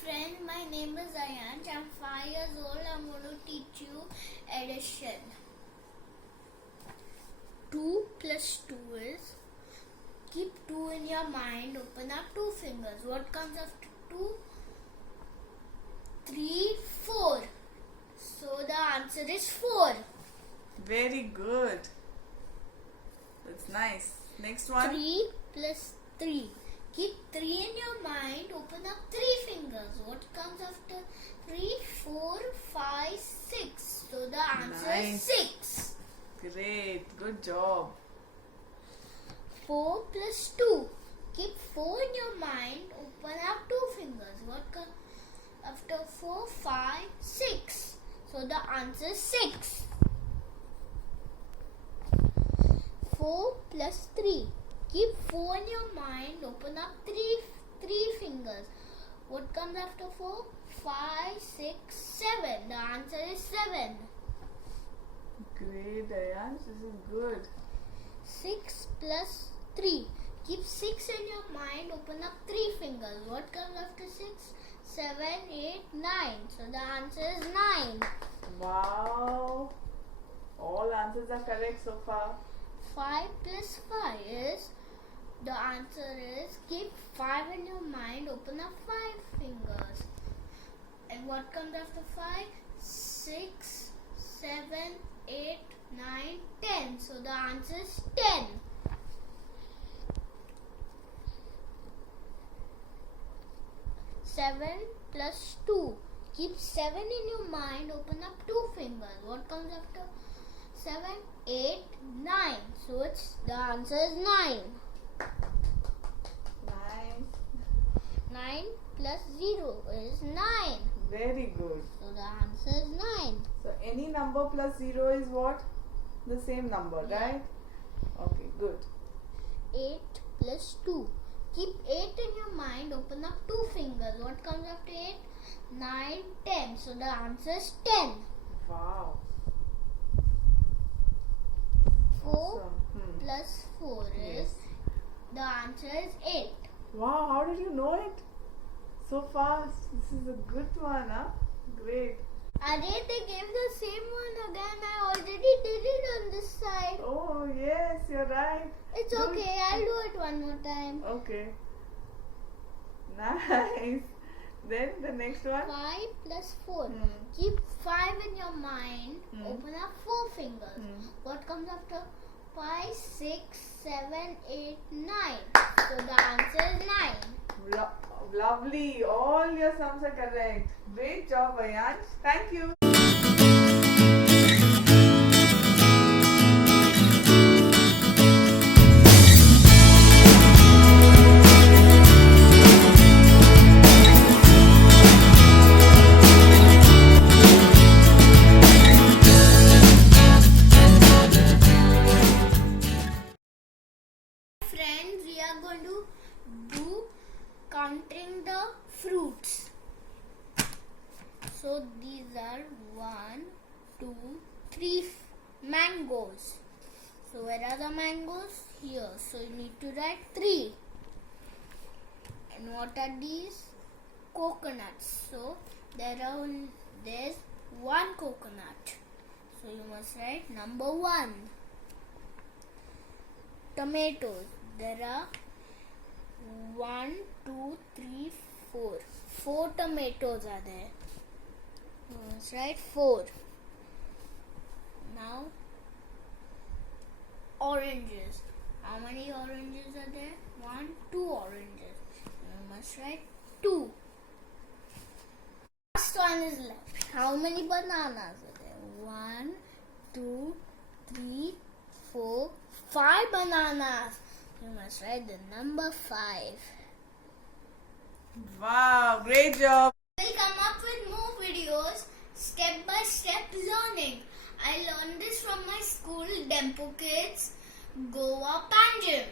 friend, my name is Ayaansh. I'm 5 years old. I'm going to teach you addition. 2 plus 2 is, keep 2 in your mind, open up 2 fingers. What comes after 2? 3, 4. So the answer is 4. Very good. That's nice. Next one. 3 plus 3. Keep 3 in your mind, open up 3 fingers. What comes after 3? 4, 5, 6. So the answer is 6. Great. Good job. 4 plus 2. Keep 4 in your mind, open up 2 fingers. What comes after 4, 5, 6. So the answer is 6. 4 plus 3. Keep 4 in your mind, open up 3 fingers. What comes after 4? 5, 6, 7. The answer is 7. Great, Ayaansh. This is good. 6 plus 3. Keep 6 in your mind, open up 3 fingers. What comes after 6? 7, 8, 9. So the answer is 9. Wow. All answers are correct so far. 5 plus 5 is, the answer is, keep 5 in your mind, open up 5 fingers. And what comes after 5? 6, 7, 8, 9, 10. So the answer is 10. Seven plus 2. Keep 7 in your mind, open up 2 fingers. What comes after 7, 8, 9. So the answer is 9. Nice. 9 plus 0 is 9. Very good. So the answer is 9. So any number plus 0 is what? The same number, right? Okay, good. 8 plus 2. Keep 8 in your mind, open up 2 fingers. What comes after 8? 9, 10. So the answer is 10. Wow. 4 Awesome. plus 4 is, Yes. the answer is 8. Wow, how did you know it? So fast. This is a good one, huh? Great. Are they gave the same one again? I already did it on this side. Oh, yes, you're right. It's Good. okay, I'll do it one more time. Okay. Nice. Then the next one. 5 plus 4. Hmm. Keep 5 in your mind. Hmm. Open up 4 fingers. Hmm. What comes after 5, 6, 7, 8, 9? So the answer is 9. Lovely. All your sums are correct. Great job, Ayaansh. Thank you. Friends, we are going to do counting the fruits. So these are 1, 2, 3 mangoes. So where are the mangoes? Here. So you need to write 3. And what are these? Coconuts. So there's 1 coconut. So you must write number 1. Tomatoes. There are 1, 2, 3, 4. 4 tomatoes are there. Let's write 4. Now, oranges. How many oranges are there? 1, 2 oranges. You must write 2. Last one is left. How many bananas are there? 1, 2, 3, 4, 5 bananas. You must write the number 5. Wow, great job. We'll come up with more videos, step by step learning. I learned this from my school, Dempo Kids, Goa, Panjim.